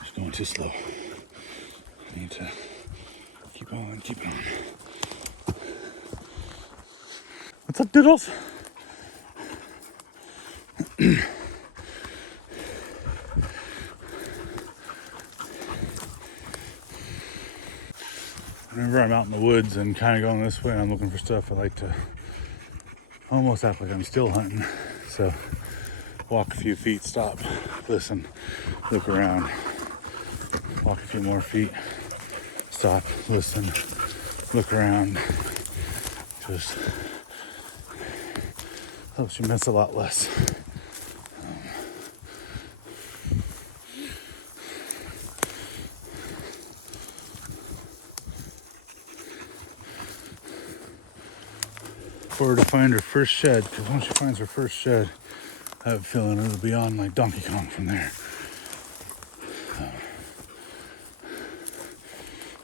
Just going too slow. I need to keep on, keep on. What's up, Doodles? Whenever I'm out in the woods and kind of going this way and I'm looking for stuff, I like to almost act like I'm still hunting. So walk a few feet, stop, listen, look around. Walk a few more feet, stop, listen, look around. Just helps you miss a lot less. For her to find her first shed, because once she finds her first shed, I have a feeling it'll be on like Donkey Kong from there.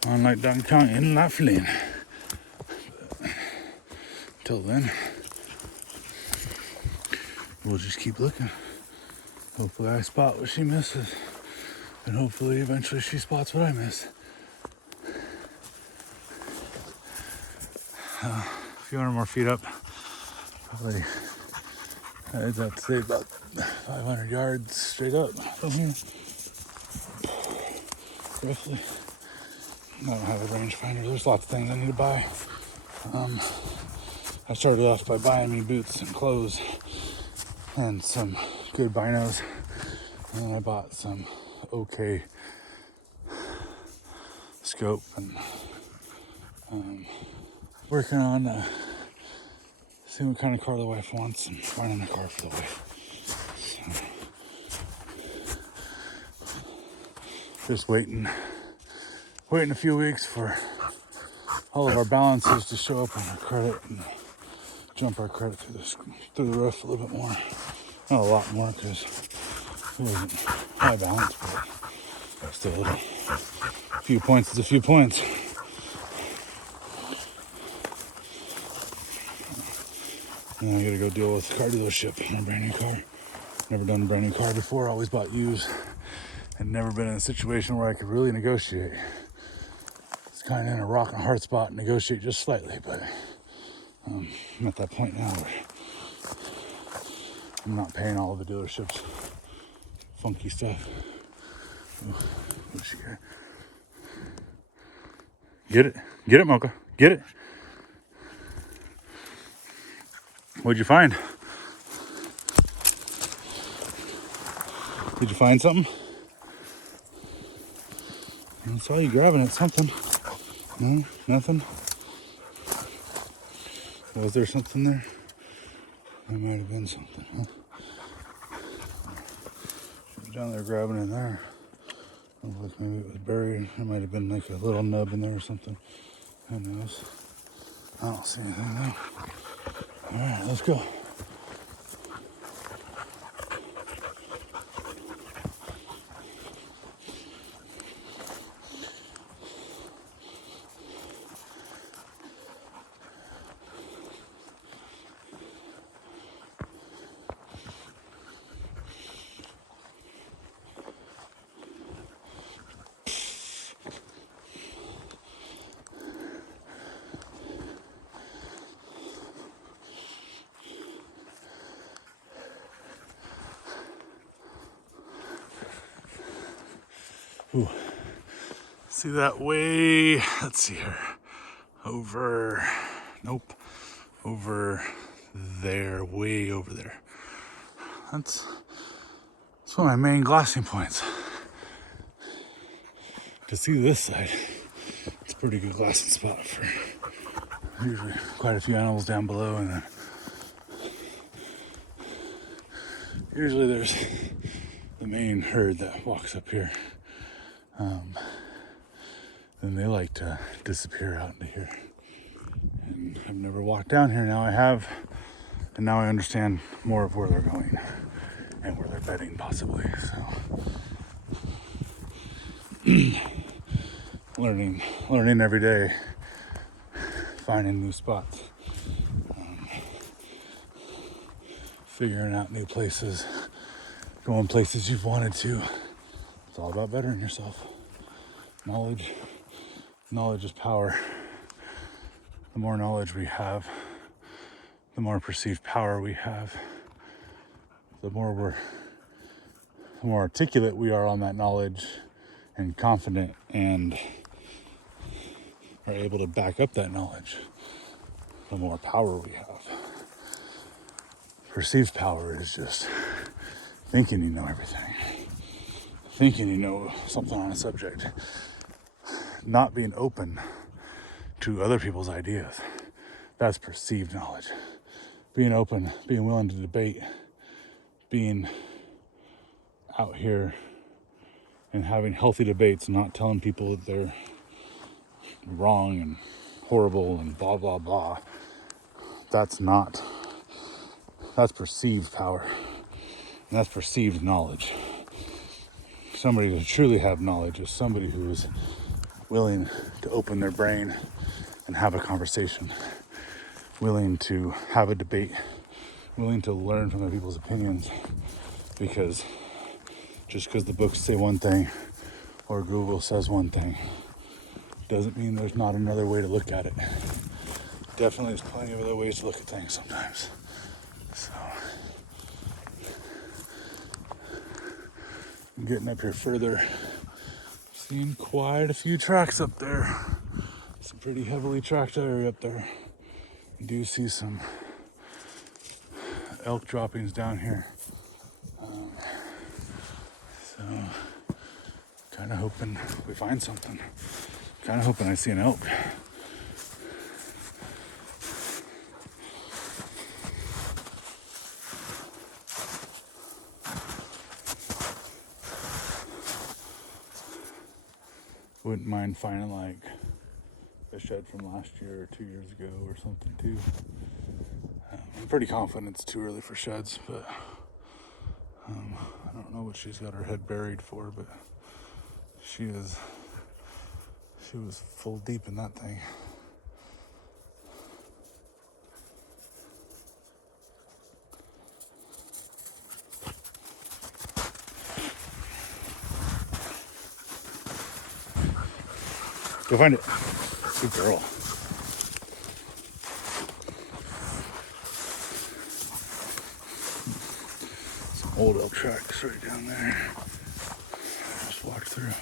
On like Donkey Kong in Laughlin. Until then, we'll just keep looking. Hopefully I spot what she misses. And hopefully eventually she spots what I miss. A few hundred more feet up. Probably, I'd have to say about 500 yards straight up from here. Roughly. I don't have a rangefinder. There's lots of things I need to buy. I started off by buying me boots and clothes and some good binos. And then I bought some okay scope and working on seeing what kind of car the wife wants and finding a car for the wife. So, just waiting a few weeks for all of our balances to show up on our credit and jump our credit through the roof a little bit more. Not a lot more because it wasn't high balance, but still a few points is a few points. And I gotta go deal with the car dealership on a brand new car. Never done a brand new car before, always bought used. And never been in a situation where I could really negotiate. It's kind of in a rock and a hard spot, negotiate just slightly, but I'm at that point now where I'm not paying all of the dealerships funky stuff. Ooh, what's she got? Get it, Mocha, get it. What'd you find? Did you find something? I saw you grabbing at something. No, nothing. Was there something there? There might have been something, huh? She was down there grabbing in there. Looked like maybe it was buried. There might have been like a little nub in there or something. Who knows? I don't see anything though. Alright, let's go. Ooh. See that way? Let's see here. Over there, way over there. That's one of my main glassing points. To see this side, it's a pretty good glassing spot for usually quite a few animals down below, and then usually there's the main herd that walks up here. Then they like to disappear out into here. And I've never walked down here, now I have, and now I understand more of where they're going and where they're bedding possibly, so. learning every day, finding new spots. figuring out new places, going places you've wanted to. It's all about bettering yourself. Knowledge is power. The more knowledge we have, the more perceived power we have. The more articulate we are on that knowledge and confident and are able to back up that knowledge, the more power we have. Perceived power is just thinking you know everything, thinking you know something on a subject, not being open to other people's ideas. That's perceived knowledge. Being open, being willing to debate, being out here and having healthy debates, not telling people that they're wrong and horrible and blah, blah, blah. That's perceived power. And that's perceived knowledge. Somebody to truly have knowledge is somebody who is willing to open their brain and have a conversation, willing to have a debate, willing to learn from other people's opinions, because just because the books say one thing or Google says one thing doesn't mean there's not another way to look at it. Definitely there's plenty of other ways to look at things sometimes. So I'm getting up here further, seeing quite a few tracks up there. Some pretty heavily tracked area up there. You do see some elk droppings down here. So kind of hoping we find something. Kind of hoping I see an elk. Wouldn't mind finding like a shed from last year or 2 years ago or something too. I'm pretty confident it's too early for sheds, but I don't know what she's got her head buried for, but she was full deep in that thing. Go find it. Good girl. Some old elk tracks right down there. Just walked through.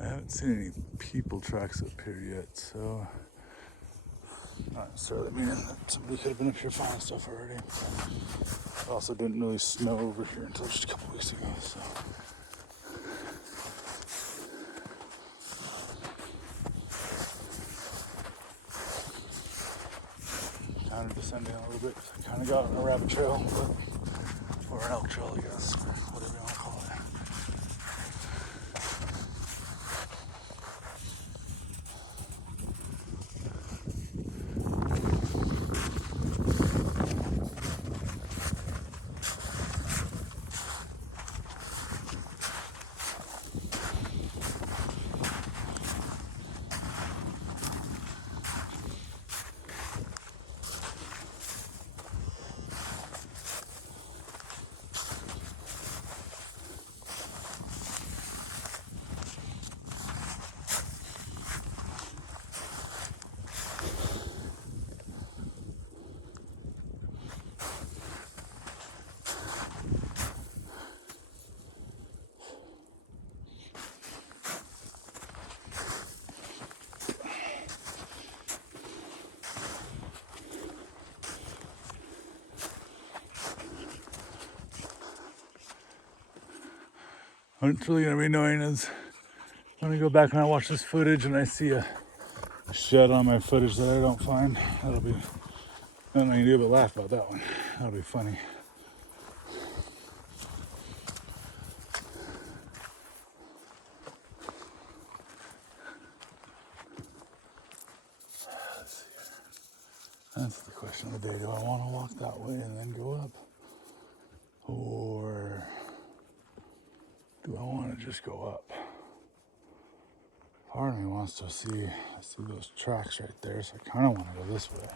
I haven't seen any people tracks up here yet, so not necessarily meaning that somebody could have been up here finding stuff already. It also didn't really snow over here until just a couple weeks ago, so. Kind of descending a little bit. I kind of got on a rabbit trail, or an elk trail, I guess, or whatever you want to call it. What's really gonna be annoying is when I go back and I watch this footage and I see a shed on my footage that I don't find. That'll be nothing I can do but laugh about that one. That'll be funny. That's the question of the day. Do I want to walk that way and then go up? Or do I want to just go up? Part of me wants to see those tracks right there, so I kind of want to go this way.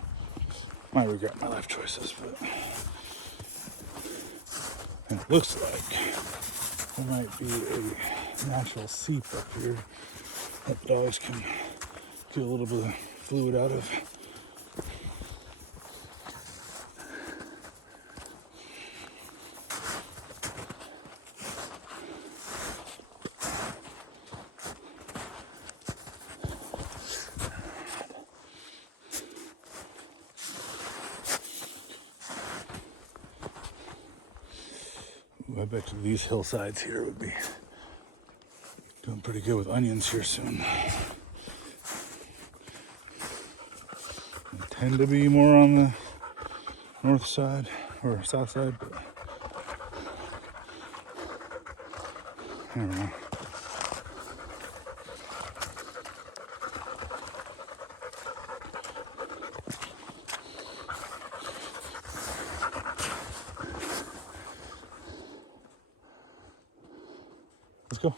Might regret my life choices, but it looks like there might be a natural seep up here that the dogs can do a little bit of fluid out of. I bet you these hillsides here would be doing pretty good with onions here soon. They tend to be more on the north side or south side, but I don't know. Let's go.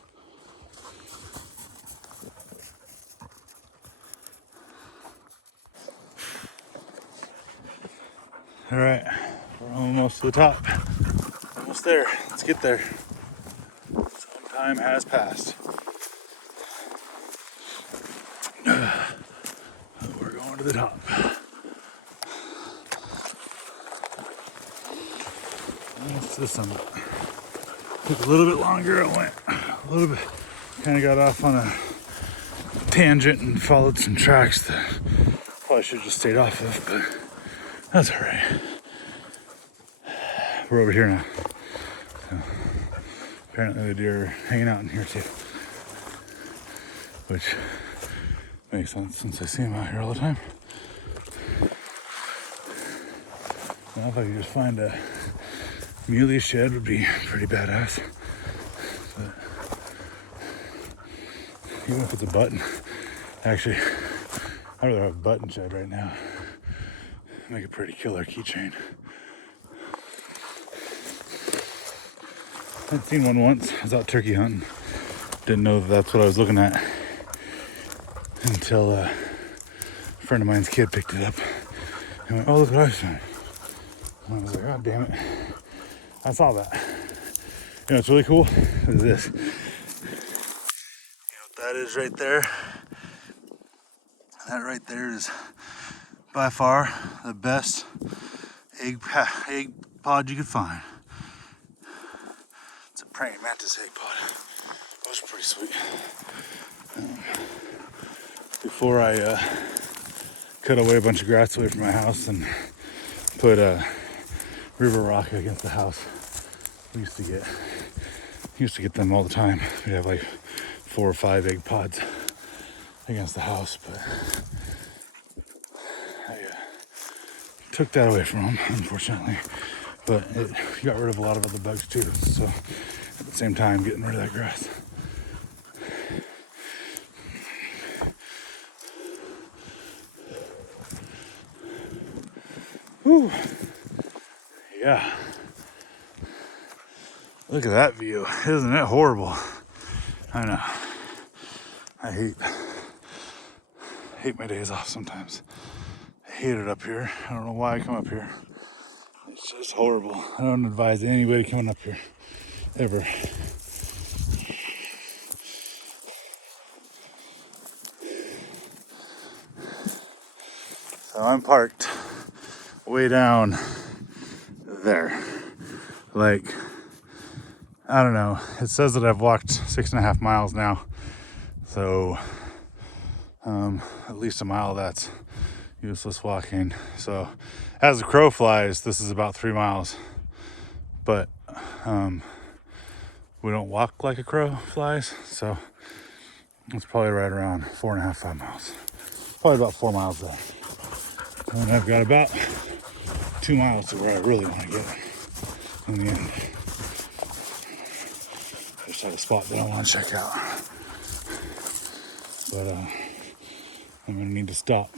All right, we're almost to the top. Almost there. Let's get there. Some time has passed. We're going to the top. That's the summit. Took a little bit longer. I went a little bit, kind of got off on a tangent and followed some tracks that probably should have just stayed off of, but that's all right. We're over here now. So apparently the deer are hanging out in here too, which makes sense since I see them out here all the time. Now if I could just find a muley shed would be pretty badass. But even if it's a button, actually, I'd rather have a button shed right now. Make a pretty killer keychain. I'd seen one once. I was out turkey hunting. Didn't know that that's what I was looking at until a friend of mine's kid picked it up and went, "Oh, look what I found." And I was like, "God damn it. I saw that." You know what's really cool is this. You know what that is right there? That right there is by far the best egg pod you could find. It's a praying mantis egg pod. Those are pretty sweet. Before I cut away a bunch of grass away from my house and put a river rock against the house, we used to get them all the time. We'd have like 4 or 5 egg pods against the house, but I took that away from them, unfortunately. But it got rid of a lot of other bugs too, so at the same time getting rid of that grass. Whew. Yeah. Look at that view. Isn't it horrible? I know. I hate my days off sometimes. I hate it up here. I don't know why I come up here. It's just horrible. I don't advise anybody coming up here. Ever. So I'm parked way down there. Like, I don't know. It says that I've walked 6.5 miles now. So at least a mile that's useless walking. So as the crow flies, this is about 3 miles. But we don't walk like a crow flies, so it's probably right around 4.5, 5 miles. Probably about 4 miles there. And I've got about 2 miles to where I really want to get in the end. Just had a spot that I want to check out. But I'm gonna need to stop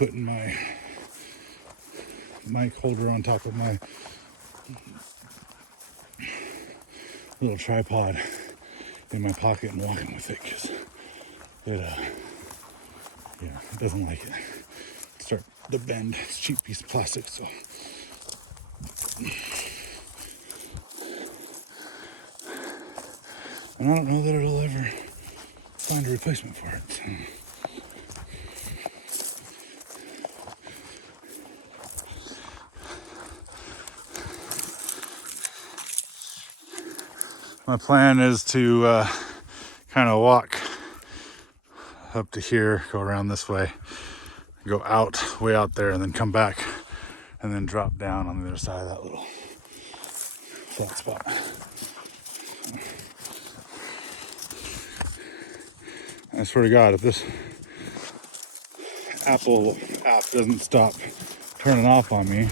putting my mic holder on top of my little tripod in my pocket and walking with it because it doesn't like it. Start to bend. It's a cheap piece of plastic, so and I don't know that it'll ever find a replacement for it. So. My plan is to kind of walk up to here, go around this way, go out, way out there, and then come back, and then drop down on the other side of that little flat spot. I swear to God, if this Apple app doesn't stop turning off on me,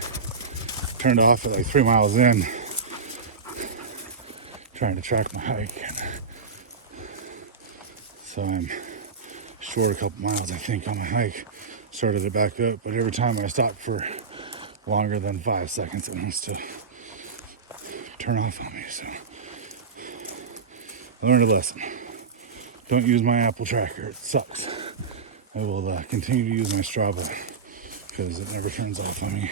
turned off at like 3 miles in, trying to track my hike. So I'm short a couple miles, I think, on my hike. Started to back up, but every time I stopped for longer than 5 seconds, it wants to turn off on me. So I learned a lesson. Don't use my Apple tracker, it sucks. I will continue to use my Strava because it never turns off on me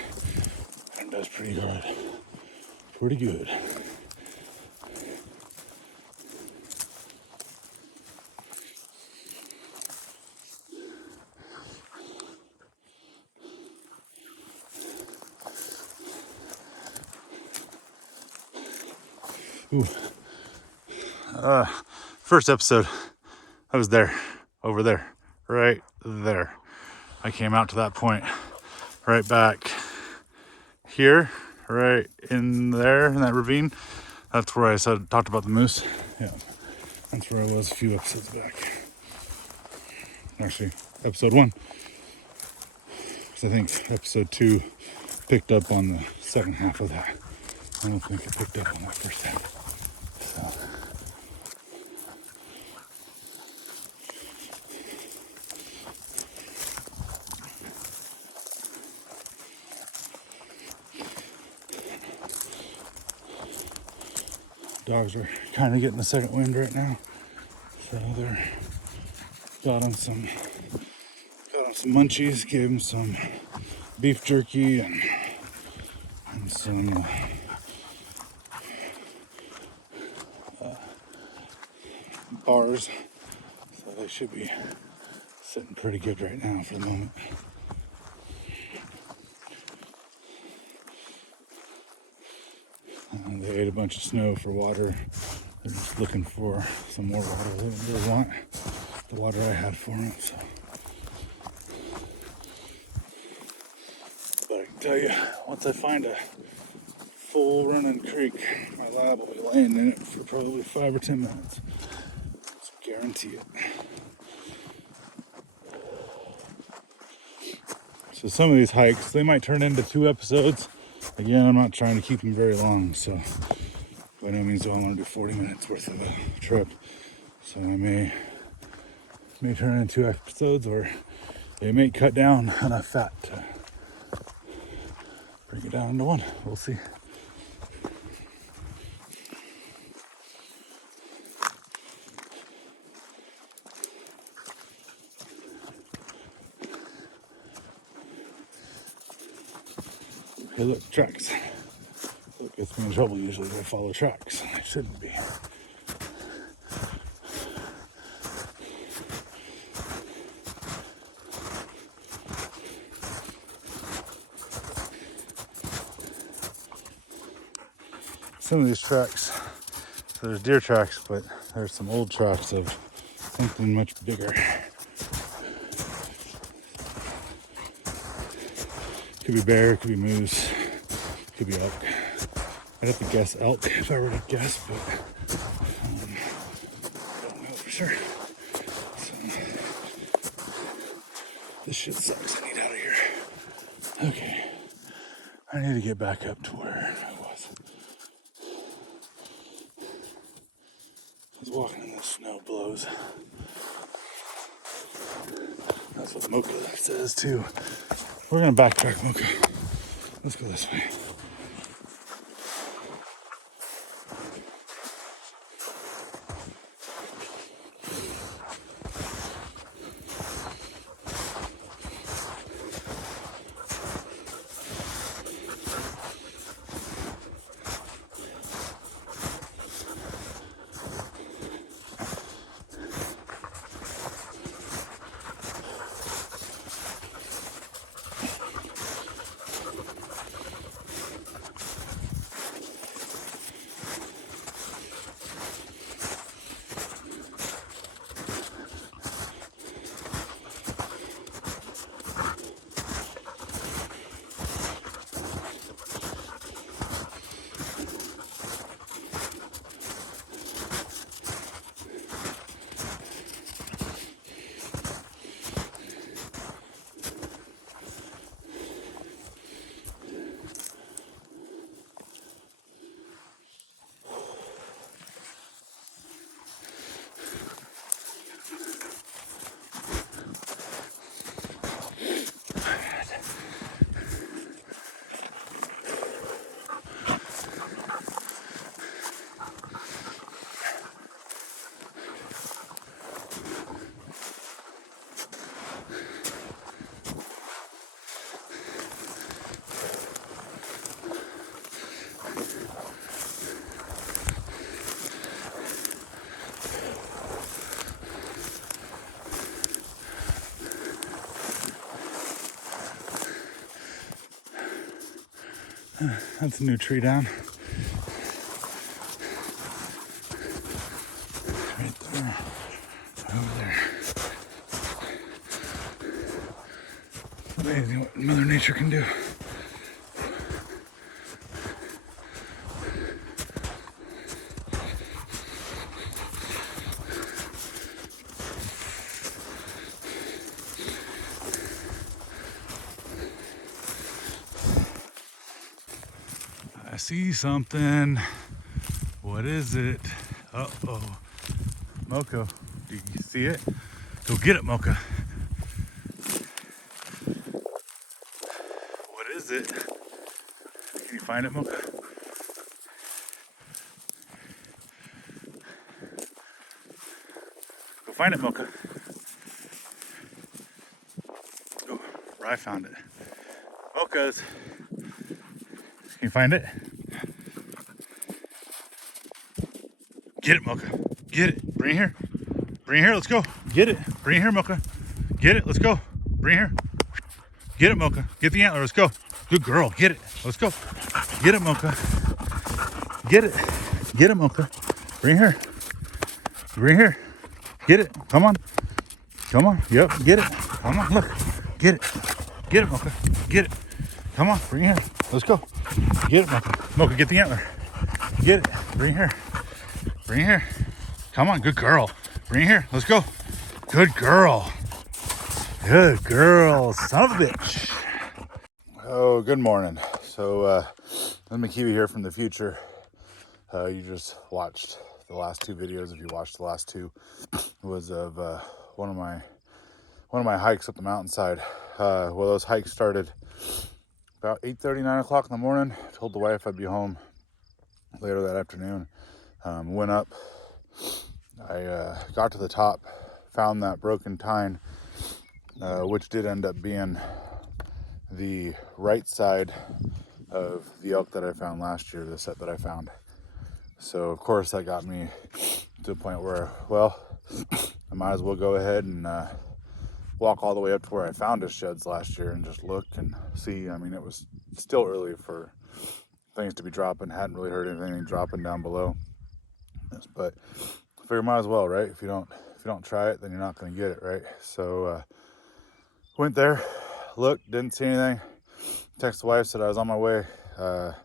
and does pretty good. Pretty good. Ooh. First episode, I was there, over there, right there. I came out to that point, right back here, right in there, in that ravine. That's where I talked about the moose. Yeah, that's where I was a few episodes back. Actually, episode 1. Because I think episode 2 picked up on the second half of that. I don't think it picked up on that first half. So. Dogs are kind of getting a second wind right now, so they're got them some munchies, gave them some beef jerky and some bars, so they should be sitting pretty good right now for the moment. They ate a bunch of snow for water. They're just looking for some more water. They didn't really want the water I had for them. So. But I can tell you, once I find a full running creek, my lab will be laying in it for probably 5 or 10 minutes. Just guarantee it. So some of these hikes, they might turn into 2 episodes. Again, I'm not trying to keep them very long, so by no means do I want to do 40 minutes worth of a trip. So I may turn into 2 episodes, or they may cut down enough fat to bring it down into 1. We'll see. Hey, look, tracks. Look, gets me in trouble usually if I follow tracks. I shouldn't be. Some of these tracks, so there's deer tracks, but there's some old tracks of something much bigger. Could be bear, could be moose, could be elk. I'd have to guess elk if I were to guess, but I don't know for sure. So, this shit sucks. I need out of here. Okay. I need to get back up to where I was. I was walking in the snow blows. That's what Mocha says too. We're gonna backtrack, Mocha. Let's go this way. That's a new tree down. Right there. Over there. Amazing what Mother Nature can do. I see something. What is it? Uh-oh. Mocha, do you see it? Go get it, Mocha. What is it? Can you find it, Mocha? Go find it, Mocha. Oh, I found it. Mocha's. Can you find it? Get it, Mocha. Get it. Bring it here. Bring it here. Let's go. Get it. Bring it here, Mocha. Get it. Let's go. Bring it here. Get it, Mocha. Get the antler. Let's go. Good girl. Get it. Let's go. Get it, Mocha. Get it. Get it, Mocha. Bring it here. Bring it here. Get it. Come on. Come on. Yep. Get it. Come on. Look. Get it. Get it, Mocha. Get it. Come on. Bring it here. Let's go. Get it, Mocha. Mocha, get the antler. Get it. Bring it here. Bring it here. Come on. Good girl. Bring it here. Let's go. Good girl. Good girl. Son of a bitch. Oh, good morning. So, Makaiwi here from the future. You just watched the last two videos. If you watched the last two, was of one of my hikes up the mountainside. Well, those hikes started about 8:30, 9 o'clock in the morning. Told the wife I'd be home later that afternoon. Went up. I got to the top, found that broken tine, which did end up being the right side of the elk that I found last year, the set that I found. So of course that got me to the point where, well, I might as well go ahead and walk all the way up to where I found his sheds last year and just look and see. I mean, it was still early for things to be dropping. Hadn't really heard anything dropping down below. But I figure might as well, right? If you don't try it, then you're not going to get it, right? So went there, looked, didn't see anything. Texted the wife, said I was on my way. It was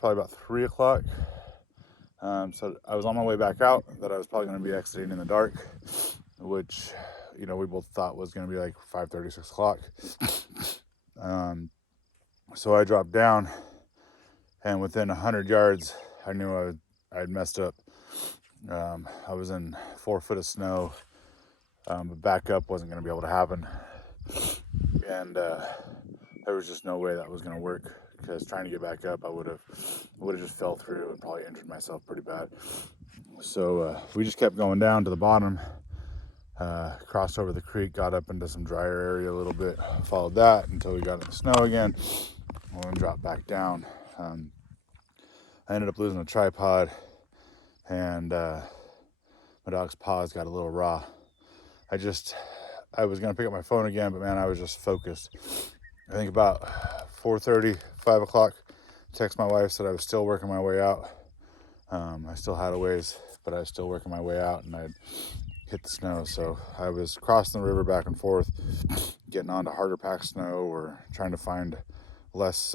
probably about 3 o'clock. So I was on my way back out, that I was probably going to be exiting in the dark, which, you know, we both thought was going to be like 5:30, 6 o'clock. So I dropped down, and within 100 yards, I knew I'd messed up. I was in 4 foot of snow, But backup wasn't going to be able to happen, and there was just no way that was going to work, because trying to get back up, I would have just fell through and probably injured myself pretty bad. So we just kept going down to the bottom, crossed over the creek, got up into some drier area a little bit, followed that until we got in the snow again, and then dropped back down. I ended up losing a tripod, and my dog's paws got a little raw. I was gonna pick up my phone again, but man, I was just focused. I think about 4:30, 5 o'clock, text my wife, said I was still working my way out. I still had a ways, but I was still working my way out, and I'd hit the snow. So I was crossing the river back and forth, getting onto harder packed snow, or trying to find less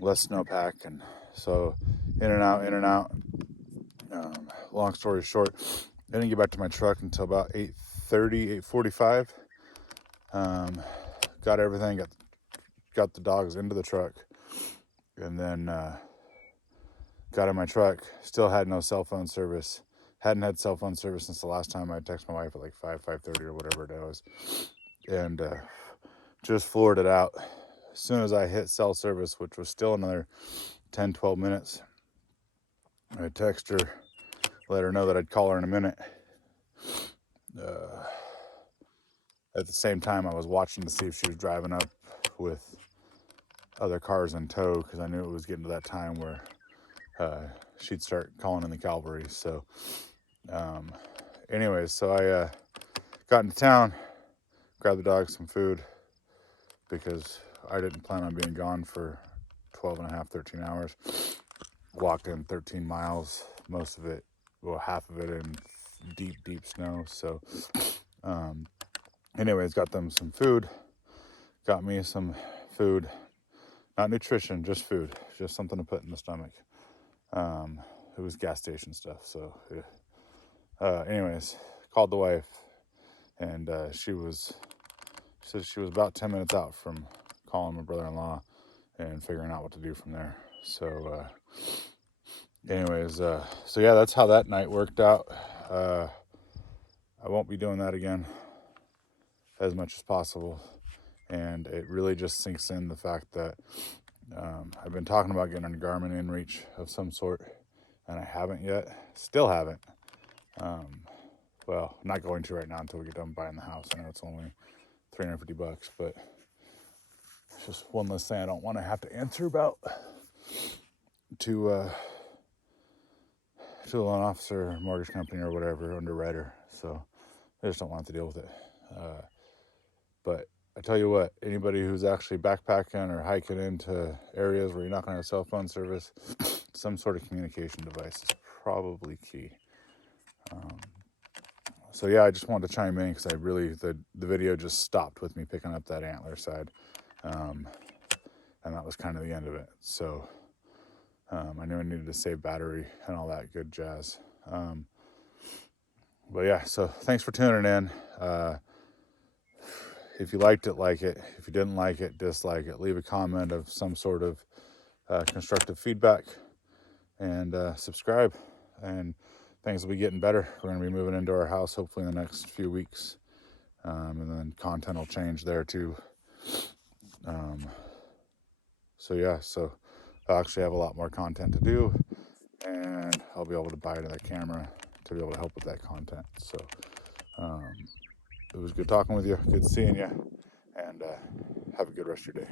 snowpack, and so in and out, in and out. Long story short, I didn't get back to my truck until about 8:30, 8:45. Got everything, got the dogs into the truck, and then got in my truck. Still had no cell phone service. Hadn't had cell phone service since the last time I texted my wife at like 5:30 or whatever it was, and just floored it out. As soon as I hit cell service, which was still another 10, 12 minutes, I text her, let her know that I'd call her in a minute. At the same time, I was watching to see if she was driving up with other cars in tow, because I knew it was getting to that time where she'd start calling in the cavalry. So anyways, so I got into town, grabbed the dogs some food, because I didn't plan on being gone for 12 and a half, 13 hours. Walked in 13 miles, most of it, well, half of it in deep, deep snow. So anyways, got them some food, got me some food, not nutrition, just food, just something to put in the stomach. It was gas station stuff. So anyways, called the wife, and she said she was about 10 minutes out from calling my brother-in-law and figuring out what to do from there. So anyways, so yeah, that's how that night worked out. I won't be doing that again as much as possible, and it really just sinks in the fact that I've been talking about getting a Garmin inReach of some sort, and I haven't yet. Still haven't. Well, I'm not going to right now until we get done buying the house. I know it's only $350, but it's just one less thing I don't want to have to answer about to a loan officer, mortgage company, or whatever, underwriter. So I just don't want to deal with it. But I tell you what, anybody who's actually backpacking or hiking into areas where you're not going to have cell phone service, some sort of communication device is probably key. So yeah, I just wanted to chime in, because I really, the video just stopped with me picking up that antler side. And that was kind of the end of it. So I knew I needed to save battery and all that good jazz. But yeah, so thanks for tuning in. If you liked it, like it. If you didn't like it, dislike it. Leave a comment of some sort of constructive feedback, and subscribe. And things will be getting better. We're going to be moving into our house hopefully in the next few weeks. And then content will change there too. So yeah, so I'll actually have a lot more content to do, and I'll be able to buy another camera to be able to help with that content. So it was good talking with you, good seeing you, and have a good rest of your day.